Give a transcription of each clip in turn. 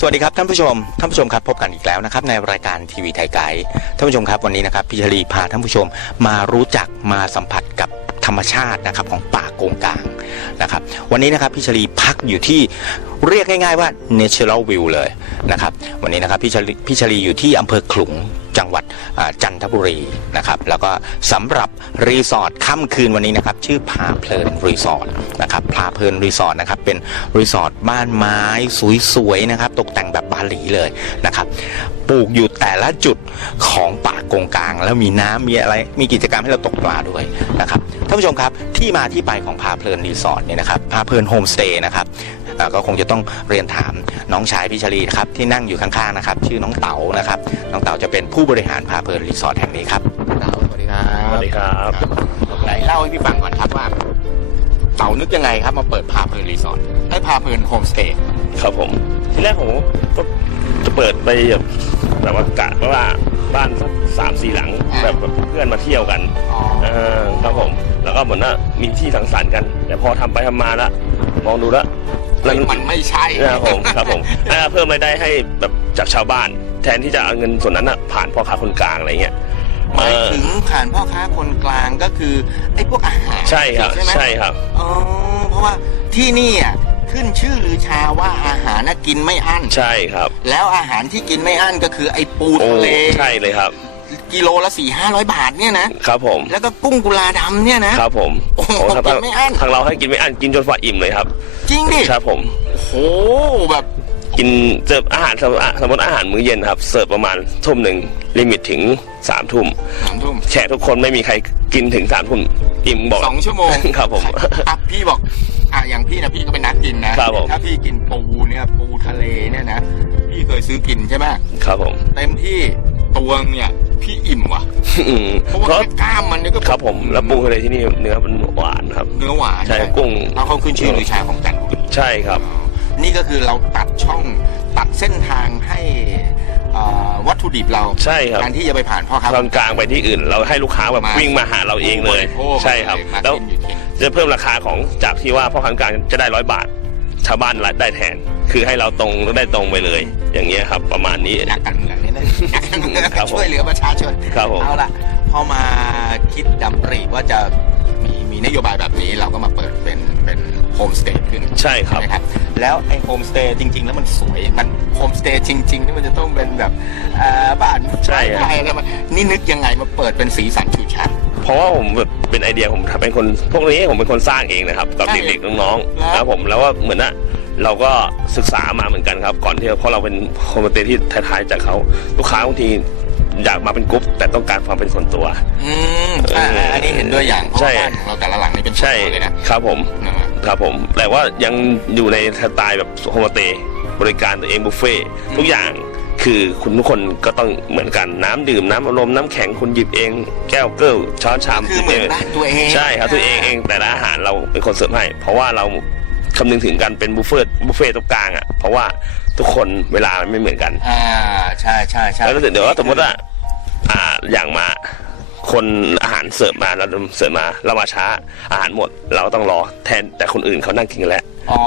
สวัสดีครับท่านผู้ชมท่านผู้ชมครับพบกันอีกแล้วนะครับในรายการทีวีไทยไกด์ท่านผู้ชมครับวันนี้นะครับพี่ชลีพาท่านผู้ชมมารู้จักมาสัมผัสกับธรรมชาตินะครับของป่าโกงกลางนะครับวันนี้นะครับพี่ชลีพักอยู่ที่เรียกง่ายๆว่า natural view เลยนะครับวันนี้นะครับพี่ชลีพี่ชลีอยู่ที่อำเภอขลุง จังหวัดจันทบุรีนะครับแล้วก็สำหรับรีสอร์ทค่ำคืนวันนี้นะครับชื่อพาเพลินรีสอร์ทนะครับพาเพลินรีสอร์ทนะครับเป็นรีสอร์ทบ้านไม้สวยๆนะครับตกแต่งแบบบาหลีเลยนะครับปลูกอยู่แต่ละจุดของป่ากงกลาง แล้วมีน้ำมีอะไรมีกิจกรรมให้เราตกปลาด้วยนะครับท่านผู้ชมครับที่มาที่ไปของพาเพลินรีสอร์ทเนี่ยนะครับพาเพลินโฮมสเตย์นะครับ ก็คงจะต้องเรียนถามน้องชายพี่ชลีนะครับที่นั่งอยู่ข้างๆนะครับ ชื่อน้องเต๋านะครับ น้องเต๋าจะเป็นผู้บริหารพาเพลินรีสอร์ทแห่งนี้ครับเต๋าสวัสดีครับสวัสดีครับไหนเล่าให้พี่ฟังก่อนครับว่าเต๋านึกยังไงครับมาเปิดพาเพลินรีสอร์ทให้พาเพลินโฮมสเตย์ครับผมที่แรกผมก็จะเปิดไปแบบแบบว่ากะว่าบ้านสักสามสี่หลังแบบแบบเพื่อนมาเที่ยวกันเออครับผม แล้วก็เหมือนว่ามีที่สังสรรค์กัน แต่พอทำไปทำมาละมองดู แล้วมันไม่ใช่นะครับผมครับผมอ่าเพิ่มรายได้ให้แบบจากชาวบ้าน แทนที่จะเอาเงินส่วนนั้นอะผ่านพ่อค้าคนกลางอะไรเงี้ยหมายถึงผ่านพ่อค้าคนกลางก็คือไอ้พวกอาหารใช่ครับใช่ไหมใช่ครับอ๋อเพราะว่าที่นี่อะขึ้นชื่อลือชาว่าอาหารน่ะกินไม่อั้นใช่ครับ แล้วอาหารที่กินไม่อั้นก็คือไอ้ปูโอ้ทะเลใช่เลยครับ กิโลละสี่ห้าร้อยบาทเนี่ยนะครับผม แล้วก็กุ้งกุลาดำเนี่ยนะ ครับผมโอ้โหทางกินไม่อั้น ทางเราให้กินไม่อั้นกินจนฝ่าอิ่มเลยครับจริงดิครับผม โอ้แบบกินเสิร์ฟอาหารสมมติสมมติอาหารมื้อเย็นครับเสิร์ฟประมาณทุ่มหนึ่งลิมิตถึงสามทุ่มสามทุ่มแขกทุกคนไม่มีใครกินถึงสามทุ่มอิ่มบอก สองชั่วโมง ครับผม อะพี่บอกอะอย่างพี่นะพี่ก็เป็นนักกินนะครับผม ถ้าพี่กินปูเนี่ยปูทะเลเนี่ยนะ พี่เคยซื้อกินใช่ไหมครับผม เต็มที่ตัวเนี่ย พี่อิ่มว่ะอืมเพราะว่าเพราะแค่กล้ามมันเนี่ยก็ครับผมแล้วปูทะเลที่นี่เนื้อมันหวานครับ เนื้อหวานใช่กุ้ง เอาเขาขึ้นชื่อลือชาของจันทบุรีใช่ครับ นี่ก็คือเราตัดช่องตัดเส้นทางให้อ่าวัตถุดิบเราใช่ครับ การที่จะไปผ่านพ่อค้าตอนกลางไปที่อื่น เราให้ลูกค้าแบบมา วิ่งมาหาเราเองเลยบริโภคใช่ครับ มาแล้วกินอยู่ที่จะเพิ่มราคาของจากที่ว่าพ่อค้ากลางจะได้ร้อยบาท ชาวบ้านรัดได้แทน คือให้เราตรงได้ตรงไปเลย อย่างเงี้ยครับ ประมาณนี้ นักการเมืองนี่นะนักการเมืองครับผมช่วยเหลือประชาชนครับผม เอาละพอมาคิดดำริว่าจะมีมีนโยบายแบบนี้เราก็มาเปิดเป็นเป็นโฮมสเตย์ขึ้นใช่ครับใช่ไหมครับ แล้วไอ้โฮมสเตย์จริง ๆ แล้วมันสวยมันโฮมสเตย์จริงๆนี่มันจะต้องเป็นแบบอ่าบ้านใช่ครับ ไม้อะไรมานี่นึกยังไงมาเปิดเป็นสีสันฉูดฉาดเพราะว่าผมแบบ เป็นไอเดียผมทำเป็นคนพวกนี้ผมเป็นคนสร้างเองนะครับ กับใช่เด็กๆน้องแล้วๆแล้วผมแล้วว่าเหมือนอะเราก็ศึกษามาเหมือนกันครับ ก่อนที่เพราะเราเป็นโฮมสเตย์ที่ท้ายๆจากเขาลูกค้าบางทีอยากมาเป็นกรุ๊ปแต่ต้องการความเป็นส่วนตัว อืมอ่าอ่าอันนี้เห็นด้วยอย่างเพราะใช่ ว่าบ้านของเราแต่ละหลังนี่เป็นใช่ส่วนตัวเลยนะครับผม นะฮะ ครับผมแต่ว่ายังอยู่ในสไตล์แบบโฮมสเตย์บริการตัวเองบุฟเฟ่ต์ทุกอย่าง คือคุณทุกคนก็ต้องเหมือนกันน้ำดื่มน้ำอารมณ์น้ำแข็งคุณหยิบเอง แก้วเกิลช้อนชามคือเหมือนหยิบเงบ้านตัวเอง ใช่ครับตัวเองเองแต่ละอาหารเราเป็นคนเสิร์ฟให้ เพราะว่าเราคำนึงถึงกันเป็นบุฟเฟ่ต์บุฟเฟ่ต์ตรงกลางอะเพราะว่าทุกคนเวลามันไม่เหมือนกัน อ่าใช่ใช่ใช่แล้วเดี๋ยวว่าสมมติว่าอ่าอย่างมา คนอาหารเสิร์ฟมาเราเสิร์ฟมาเรามาช้าอาหารหมด เราต้องรอแทนแต่คนอื่นเขานั่งกินกันแล้ว อ๋อ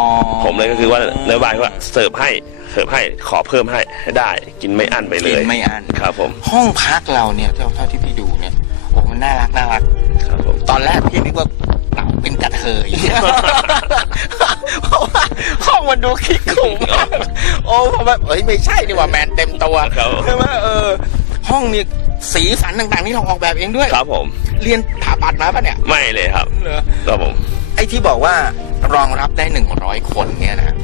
ผมเลยก็คือว่านโยบายว่าเสิร์ฟให้ เสิร์ฟให้ขอเพิ่มให้ให้ได้กินไม่อั้นไปเลกิยนไม่อั้นครับผมห้องพักเราเนี่ยเท่าเท่าที่พี่ดูเนี่ยโอ้มันน่ารักน่ารัก ครับผม ตอนแรกพี่นึกว่าเต่าเป็นกระเทย เพราะว่าห้องมันดูขี้ขุ่งมากโอ้ผมแบบเอ้ยไม่ใช่นี่หว่าแมนเต็มตัวครับ ใช่ไหมเออ ห้องนี่สีสันต่างๆนี่เราออกแบบเองด้วย ครับผมเรียนถาปัดมาปะเนี่ยไม่เลยครับเหรอครับผมไอ้ที่บอกว่ารองรับได้หนึ่งร้อยคนเนี่ยนะ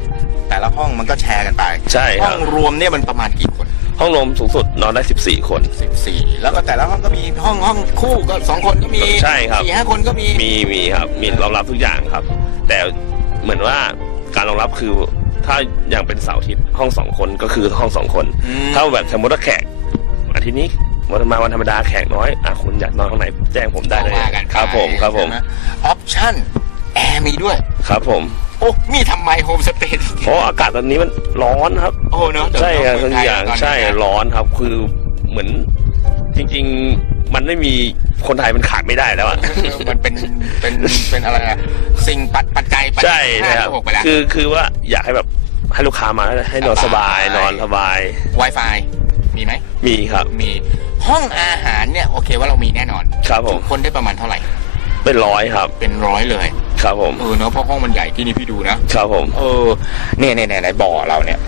แต่ละห้องมันก็แชร์กันไปใช่คห้รัอบงรวมเนี่ยมันประมาณกี่คน ห้องนมสูงสุดนอนได้ 14 คนสิบสี่แล้วก็แต่ละห้องก็มีห้องห้องคู่ก็สองคนก็มีใช่ครับ สี่ห้าคนก็มีมีมีครับมีรองรับทุกอย่างครับ แต่เหมือนว่าการรองรับคือถ้าอย่างเป็นเสาร์อาทิตย์ห้องสองคนก็คือห้องสองคน อืมถ้าแบบสมมติว่าแขกอาทิตย์นี้วันมาวันธรรมดาแขกน้อยอะคุณอยากนอนห้องไหนแจ้งผมได้เลยว่ากันครับผมครับผม ออปชั่นแอร์มีด้วย ครับผม โอ้มีทำไมโฮมสเตย์เพราะอากาศตอนนี้มันร้อนครับ โอ้เนาะใช่ครับเมืทุกไทอย่างตนนี้ใช่ร้อนครับ คือเหมือนจริง ๆ มันไม่มีคนไทยมันขาดไม่ได้แล้วอะเออมันเป็นเป็นเป็นอะไรอะสิ่งปัจปัจจัยปัจจัใช่ยห้านะครับที่หกไปแล้วคือคือว่าอยากให้แบบให้ลูกค้ามาให้นอนสบายสบายนอนสบาย Wi-Fi มีไหมมีครับมีห้องอาหารเนี่ยโอเคว่าเรามีแน่นอน ครับผมคนได้ประมาณเท่าไหร่ เป็นร้อยครับ เป็นร้อยเลย ครับผมเออเนาะเพราะห้องมันใหญ่ที่นี่พี่ดูนะครับผมเออเนี่ยเนี่ยเนี่ยในบ่อเราเนี่ย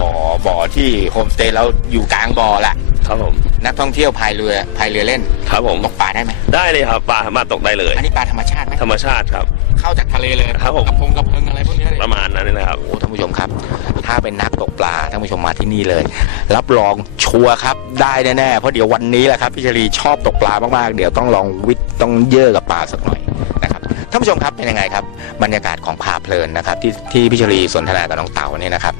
บ่อบ่อที่โฮมสเตย์เราอยู่กลางบ่อแหละครับผมนักท่องเที่ยวพายเรือพายเรือเล่นครับผมตกปลาได้ไหมได้เลยครับปลาสามารถตกได้เลยอันนี้ปลาธรรมชาติไหมธรรมชาติครับ เข้าจากทะเลเลยครับผมกระพงกระเพิงอะไรพวกนี้เลยประมาณนั้นนะครับโอ้ท่านผู้ชมครับ ถ้าเป็นนักตกปลาท่านผู้ชมมาที่นี่เลย รับรองชัวร์ครับได้แน่ๆเพราะเดี๋ยววันนี้แหละครับพี่ชลีชอบตกปลามากๆเดี๋ยวต้องลองวิทย์ต้องเย่อกับปลาสักหน่อยนะครับ ท่านผู้ชมครับเป็นยังไงครับบรรยากาศของพาเพลินนะครับที่ที่พี่ชลีสนทนากับน้องเต่าเนี่ยนะครับ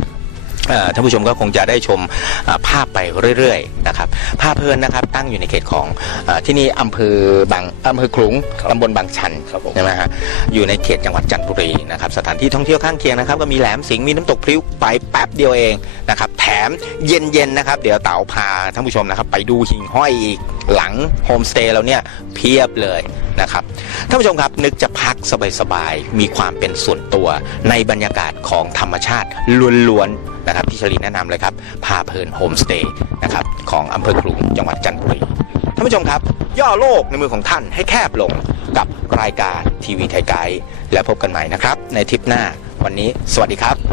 เอ่อท่านผู้ชมก็คงจะได้ชมเอ่อภาพไปเรื่อยๆนะครับภาพเพลินนะครับตั้งอยู่ในเขตของเอ่อที่นี่อำเภอบางอำเภอขลุงครับตำบลบางชันครับผมใช่ไหมฮะอยู่ในเขตจังหวัดจันทบุรีนะครับสถานที่ท่องเที่ยวข้างเคียงนะครับก็มีแหลมสิงห์มีน้ำตกพริ้วไปแป๊บเดียวเองนะครับแถมเย็นๆนะครับ เดี๋ยวเต๋าพาท่านผู้ชมนะครับไปดูหิ่งห้อยอีกหลังโฮมสเตย์เราเนี่ยเพียบเลย นะครับท่านผู้ชมครับนึกจะพักสบายๆมีความเป็นส่วนตัวในบรรยากาศของธรรมชาติล้วนๆนะครับพี่ชลีแนะนำเลยครับพาเพลินโฮมสเตย์นะครับของอำเภอขลุงจังหวัดจันทบุรีท่านผู้ชมครับ ย่อโลกในมือของท่านให้แคบลงกับรายการทีวีไทยไกด์แล้วพบกันใหม่นะครับ ในทริปหน้าวันนี้ สวัสดีครับ